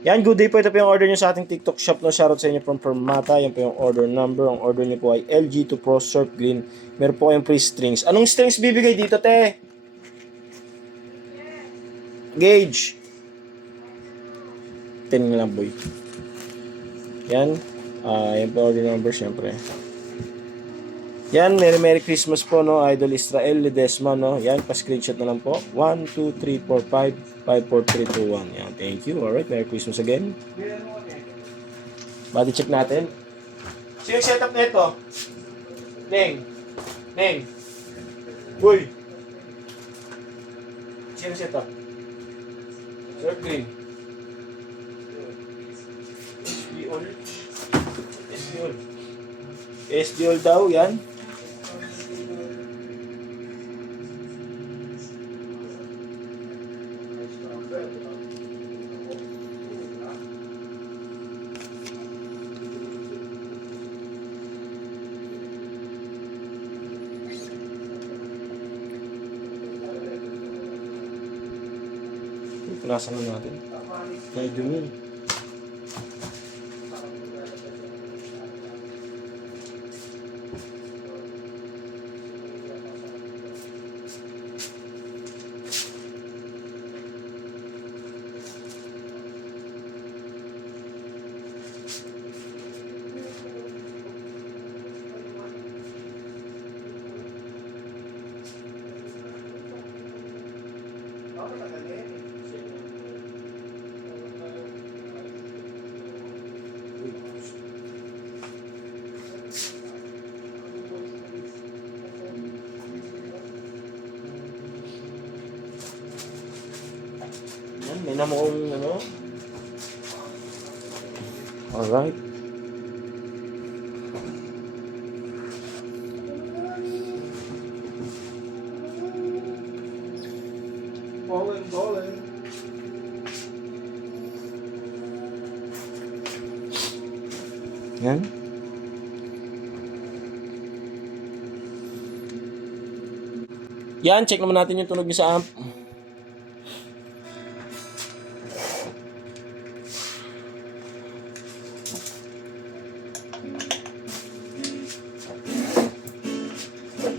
Yan, good day po. Ito po yung order nyo sa ating TikTok shop. No? Shoutout sa inyo from Permata. Yan po yung order number. Ang order nyo po ay LG2 Pro Surf Green. Meron po kayong free strings. Anong strings bibigay dito, te? Gauge. 10 lang, boy. Yan. Yan po order number, syempre. Yan, Merry Christmas po, no? Idol Israel Ledesma, no? Yan, pa-screenshot na lang po. 1, 2, 3, 4, 5, 5, 4, 3, 2, 1. Yan, thank you. Alright, Merry Christmas again. Body check natin. Sino yung setup na ito? Neng. Neng. Uy. Sino yung setup? Sir Green. SBOL. SBOL. SBOL daw, yan. Punasan na natin. May dumi. Yan, may namuong ano. Alright. Bowling. Yan. Yan, check naman natin yung tunog niya sa amp.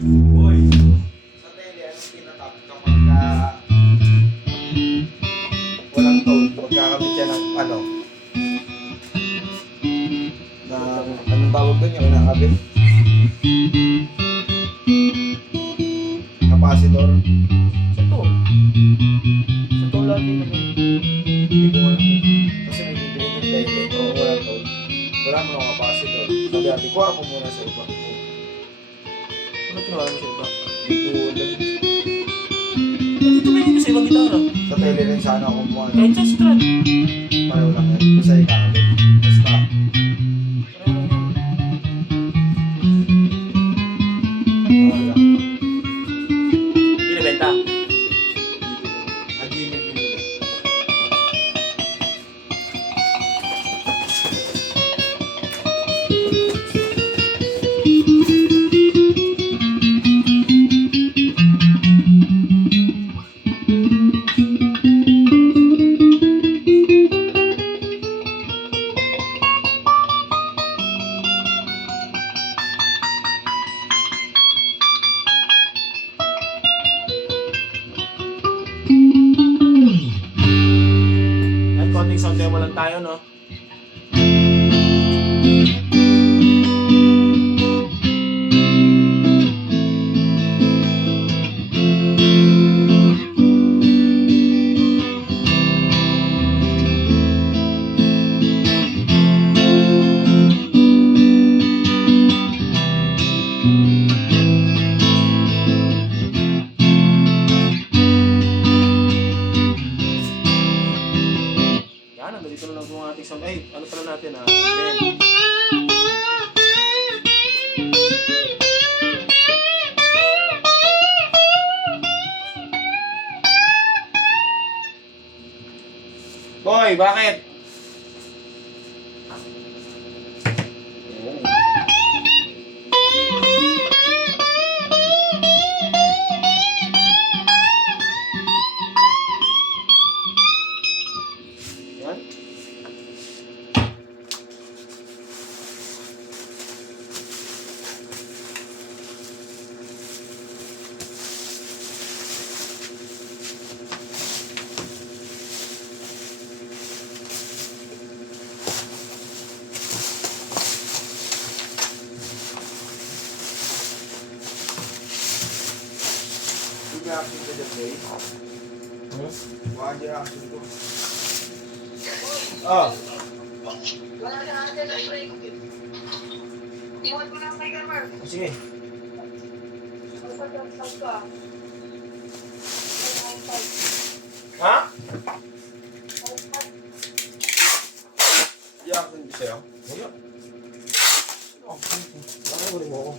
Boy, sa tele, anong tinatap kapag walang tone, magkakamit yan ng ano? Anong tawag doon yung nakakabit? Capacitor? Sa to. Sa to lagi naman. Hindi ko alam. Kasi may bibili ng tele, o walang tone. Wala mo ng capacitor. Sabi natin, kuha ko muna sa iba. Ano kinuha mo sa iba? Hindi ko alam. Dito ba yung sa ibang gitara? Sa tele rin sana ako kumuha. Kahit sa Strat. Pareho lang yan. Basta ikakabit. Basta. Wala. Binibenta. Hindi mo binili. Yan, konting sound demo lang tayo, no? Yan, nandito na lang po ang ating sound. Ay, ano pala natin, Ben. Boy, bakit? Yan. ka dyan, boy. Baka dyan action ko. Ah, Wala na natin ang break. Iwan mo lang kay Gamer. sige. Magpag-sal ka. Ha? Dyan action ko sa'yo. Wala. Wala mo ako.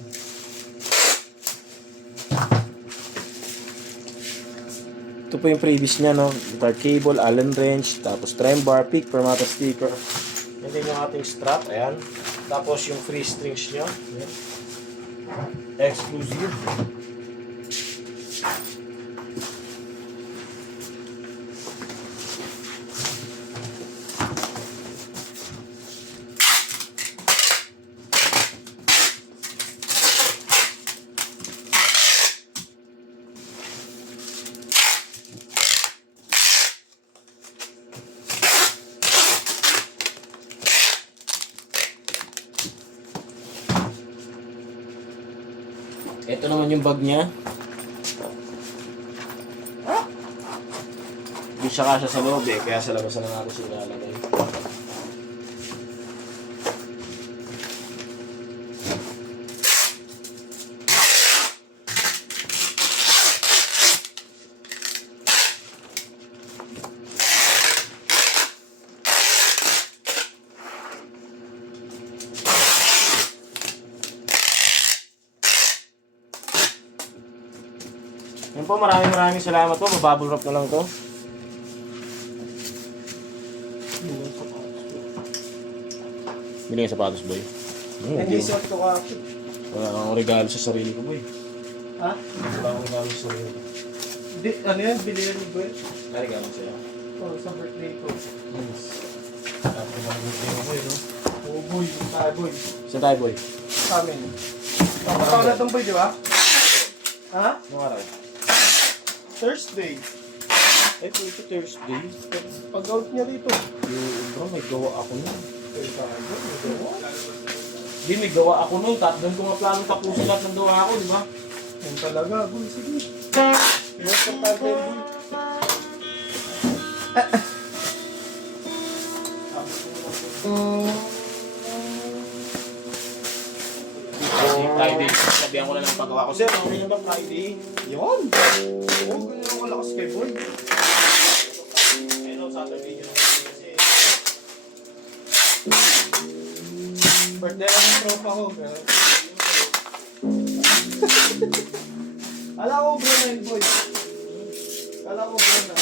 Ito po yung previous niya, no? Guitar cable, Allen wrench, tapos trem bar, pick, permata sticker. Yan din yung ating strap, ayan. Tapos yung free strings niya. Ayan. Exclusive. Ito naman yung bag niya. Hindi siya kasya sa loob eh, kaya sa labas na natin siya ilalagay. Yan po, maraming salamat po. Mabubble wrap na lang to. Bili yung sapatos, boy. Hindi short ko ka. Wala akong regalo sa sarili ko, boy. Ha? Wala akong regalo sa sarili ko. Ano yan? Binili ni Gwen? May regalo sa'yo. Oh, sa birthday ko. Yes. Tapos ang birthday mo, boy, no? Oh, boy. Boy. Saan tayo, boy? Sa amin. Kapataw na itong boy, di ba? Ha? Anong araw? Thursday. Ay, po ito Thursday. Pag-out niya dito. Yung bro, may gawa ako nun. Kaya tayo, may gawa. Hindi, may gawa ako nun. Doon ko nga planong tapusin lahat ng gawa ko, di ba? Yan talaga, boy. Sige. Yes, kapatid, boy. Friday. Sabihan ko na lang paggawa ko. Sir, okay na ba Friday? Yun. Oo, ganyan ako lakas kay boy. Ayun, Saturday yun. Kasi, Birthday lang ng tropa ko. Kala ko bro na yun, boy. Kala ko bro na.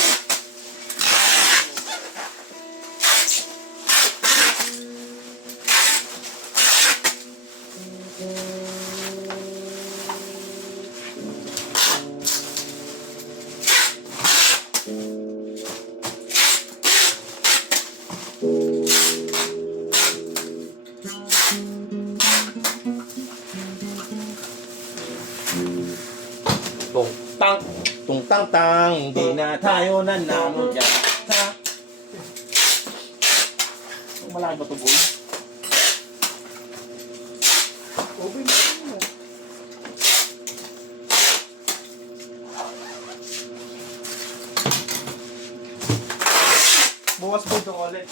Tung-tang-tang, di na tayo nanalo dyan. Ha? Malaki ba ito, boy? Okay na yun. Bukas boy ito ulit.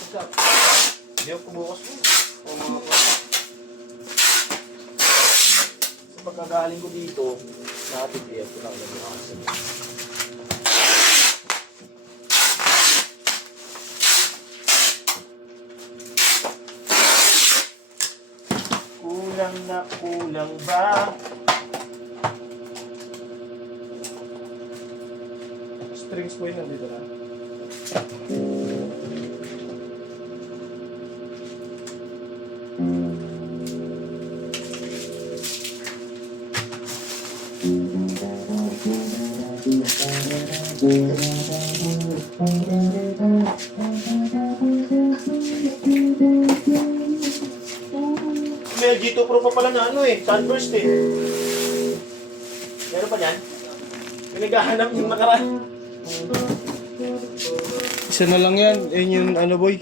Hindi ako bukas mo. O mga po. Sa pagkagaling ko dito, nakatipiyat ko lang yung kasi. Kulang na kulang ba? Strings boy nandito na. May G2 Pro pa pala na ano eh, sunburst eh. Meron pa yan? Pinaghahanap yung nakaraan. Isa na lang yan. Yun yung ano boy.